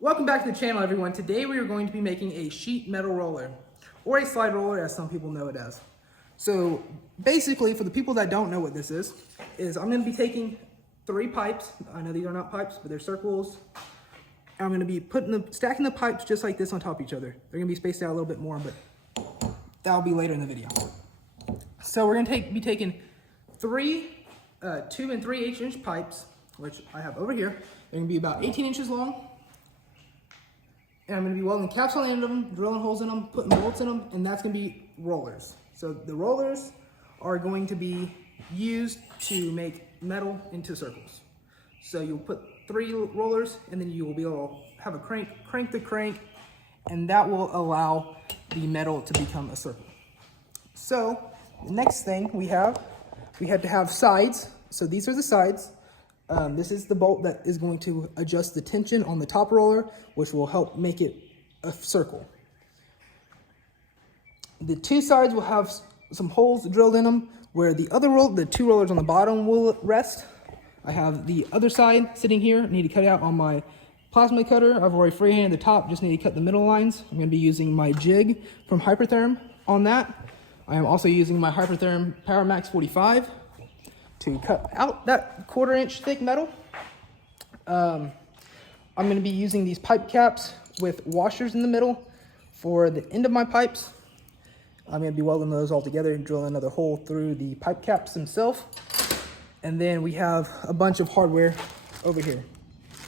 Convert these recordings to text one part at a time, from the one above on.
Welcome back to the channel, everyone. Today we are going to be making a sheet metal roller, or a slide roller as some people know it as. So basically, for the people that don't know what this is I'm going to be taking 3 pipes. I know these are not pipes, but they're circles. I'm going to be stacking the pipes just like this on top of each other. They're going to be spaced out a little bit more, but that'll be later in the video. So we're going to be taking 3 2 and 3/8 inch pipes, which I have over here. They're going to be about 18 inches long. And I'm going to be welding caps on the end of them, drilling holes in them, putting bolts in them, and that's going to be rollers. So the rollers are going to be used to make metal into circles. So you'll put 3 rollers, and then you will be able to have a crank the crank, and that will allow the metal to become a circle. So the next thing we had to have sides. So these are the sides. This is the bolt that is going to adjust the tension on the top roller, which will help make it a circle. The 2 sides will have some holes drilled in them where the 2 rollers on the bottom will rest. I have the other side sitting here. I need to cut it out on my plasma cutter. I've already freehanded the top, just need to cut the middle lines. I'm going to be using my jig from Hypertherm on that. I am also using my Hypertherm PowerMax 45 to cut out that 1/4 inch thick metal. I'm going to be using these pipe caps with washers in the middle for the end of my pipes. I'm going to be welding those all together and drilling another hole through the pipe caps themselves. And then we have a bunch of hardware over here.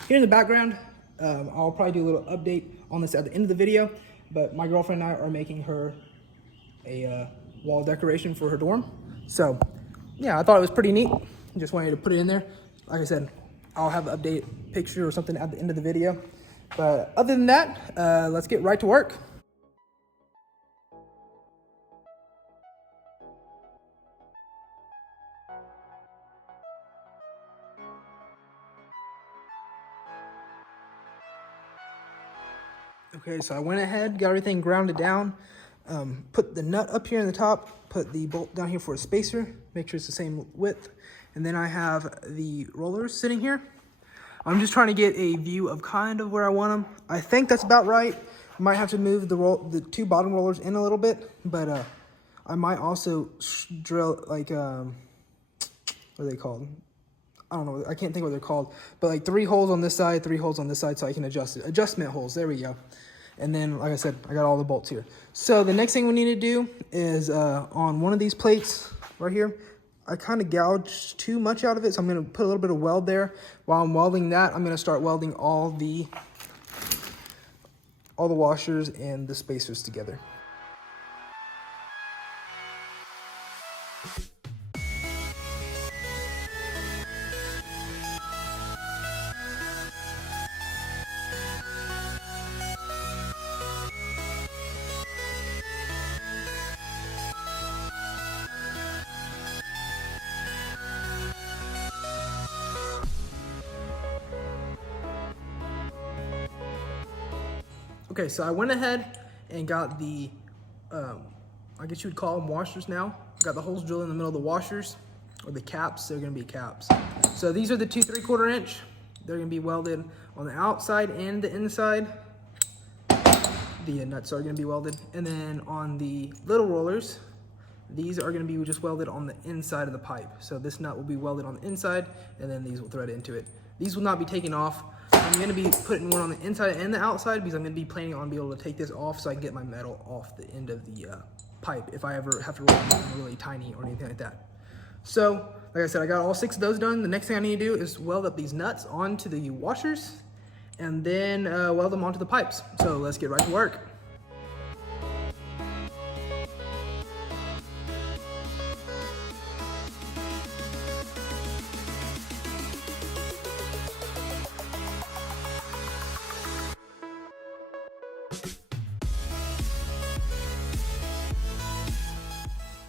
Here in the background, I'll probably do a little update on this at the end of the video, but my girlfriend and I are making her a wall decoration for her dorm. So yeah, I thought it was pretty neat. Just wanted to put it in there. Like I said, I'll have an update picture or something at the end of the video. But other than that, let's get right to work. Okay, so I went ahead, got everything grounded down, put the nut up here in the top, put the bolt down here for a spacer, make sure it's the same width, and then I have the rollers sitting here. I'm just trying to get a view of kind of where I want them. I think that's about right. I might have to move the 2 bottom rollers in a little bit, but I might also drill like, what are they called? I don't know, I can't think what they're called, but like 3 holes on this side, 3 holes on this side so I can adjust it. Adjustment holes, there we go. And then, like I said, I got all the bolts here. So the next thing we need to do is on one of these plates right here, I kind of gouged too much out of it, so I'm going to put a little bit of weld there. While I'm welding that, I'm going to start welding all the washers and the spacers together. Okay, so I went ahead and got the, I guess you would call them washers now. Got the holes drilled in the middle of the washers, or the caps. They're going to be caps. So these are the 2 3/4 inch. They're going to be welded on the outside and the inside. The nuts are going to be welded. And then on the little rollers, these are going to be just welded on the inside of the pipe. So this nut will be welded on the inside, and then these will thread into it. These will not be taken off. I'm going to be putting one on the inside and the outside because I'm going to be planning on being able to take this off so I can get my metal off the end of the pipe if I ever have to roll something really tiny or anything like that. So, like I said, I got all 6 of those done. The next thing I need to do is weld up these nuts onto the washers and then weld them onto the pipes. So let's get right to work.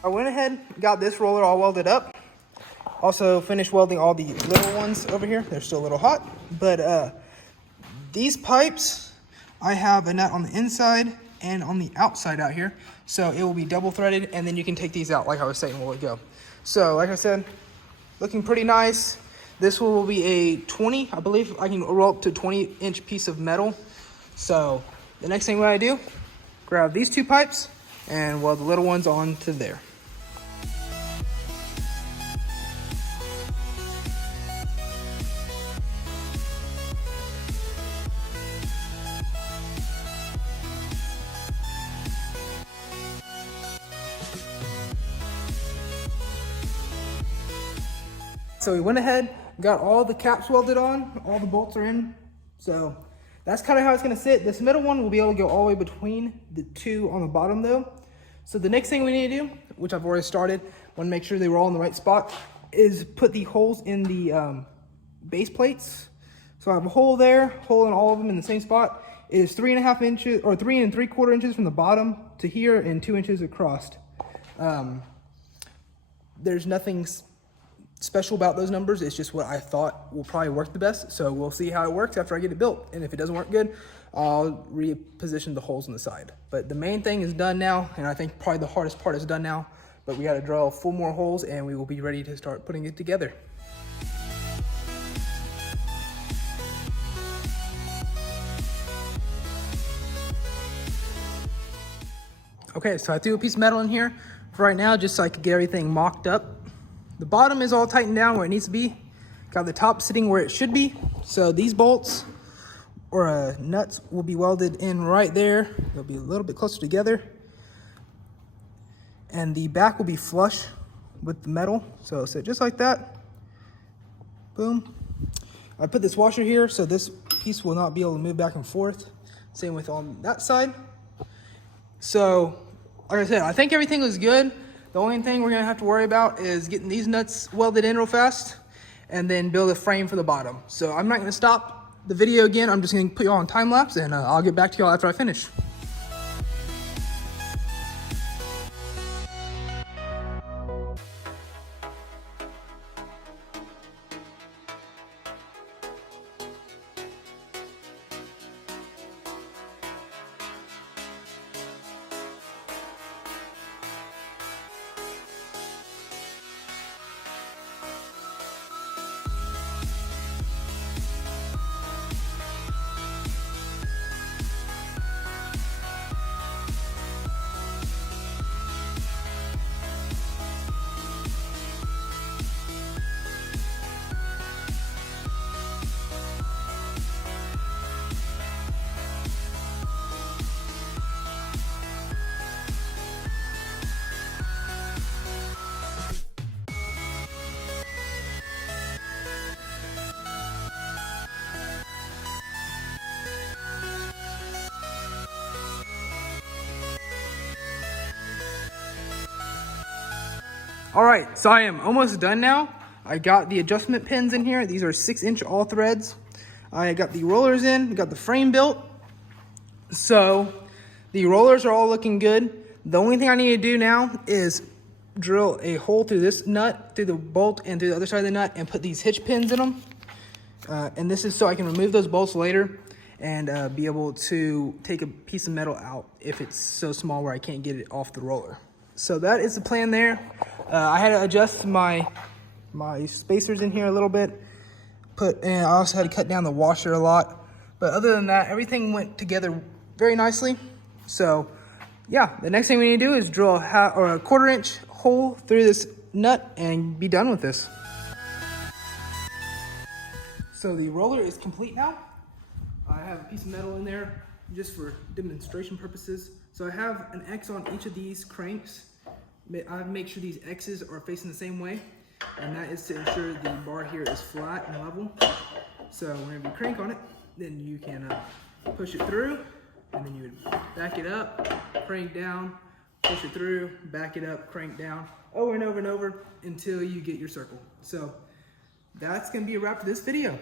I went ahead, got this roller all welded up. Also finished welding all the little ones over here. They're still a little hot, but these pipes, I have a nut on the inside and on the outside out here. So it will be double threaded, and then you can take these out like I was saying a while ago. So like I said, looking pretty nice. This will be a 20, I believe I can roll up to 20-inch piece of metal. So the next thing I do, grab these two pipes and weld the little ones onto there. So we went ahead, got all the caps welded on, all the bolts are in. So that's kind of how it's gonna sit. This middle one will be able to go all the way between the two on the bottom though. So the next thing we need to do, which I've already started, want to make sure they were all in the right spot, is put the holes in the base plates. So I have a hole there, hole in all of them in the same spot. It is 3.5 inches, or 3 3/4 inches from the bottom to here and 2 inches across. There's nothing special about those numbers. It's just what I thought will probably work the best. So we'll see how it works after I get it built. And if it doesn't work good, I'll reposition the holes on the side. But the main thing is done now, and I think probably the hardest part is done now. But we got to drill 4 more holes and we will be ready to start putting it together. Okay, so I threw a piece of metal in here for right now just so I could get everything mocked up. The bottom is all tightened down where it needs to be. Got the top sitting where it should be. So these bolts or nuts will be welded in right there. They'll be a little bit closer together. And the back will be flush with the metal. So sit just like that. Boom. I put this washer here so this piece will not be able to move back and forth. Same with on that side. So, like I said, I think everything was good. The only thing we're gonna have to worry about is getting these nuts welded in real fast and then build a frame for the bottom. So I'm not gonna stop the video again. I'm just gonna put you all on time lapse and I'll get back to y'all after I finish. All right, so I am almost done now. I got the adjustment pins in here. These are 6-inch all threads. I got the rollers in, got the frame built. So the rollers are all looking good. The only thing I need to do now is drill a hole through this nut, through the bolt, and through the other side of the nut, and put these hitch pins in them. And this is so I can remove those bolts later and be able to take a piece of metal out if it's so small where I can't get it off the roller. So that is the plan there. I had to adjust my spacers in here a little bit. And I also had to cut down the washer a lot. But other than that, everything went together very nicely. So yeah, the next thing we need to do is drill a 1/4-inch hole through this nut and be done with this. So the roller is complete now. I have a piece of metal in there just for demonstration purposes. So I have an X on each of these cranks. I make sure these X's are facing the same way, and that is to ensure the bar here is flat and level. So whenever you crank on it, then you can push it through, and then you would back it up, crank down, push it through, back it up, crank down, over and over and over until you get your circle. So that's gonna be a wrap for this video.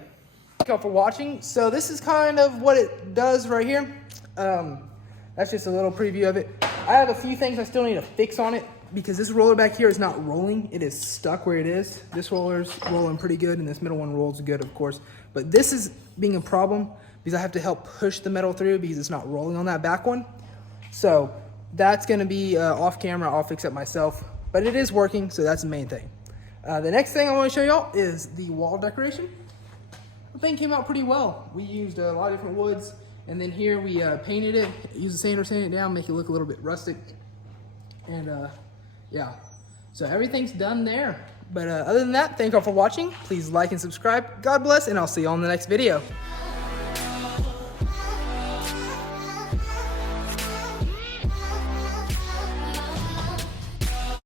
Thank y'all for watching. So this is kind of what it does right here. That's just a little preview of it. I have a few things I still need to fix on it because this roller back here is not rolling. It is stuck where it is. This roller's rolling pretty good and this middle one rolls good, of course. But this is being a problem because I have to help push the metal through because it's not rolling on that back one. So that's gonna be off camera. I'll fix it myself, but it is working, so that's the main thing. The next thing I want to show y'all is the wall decoration. The thing came out pretty well. We used a lot of different woods, and then here we painted it, used the sander, sanded it down, make it look a little bit rustic. And yeah, so everything's done there. But other than that, thank y'all for watching. Please like and subscribe. God bless, and I'll see you on the next video.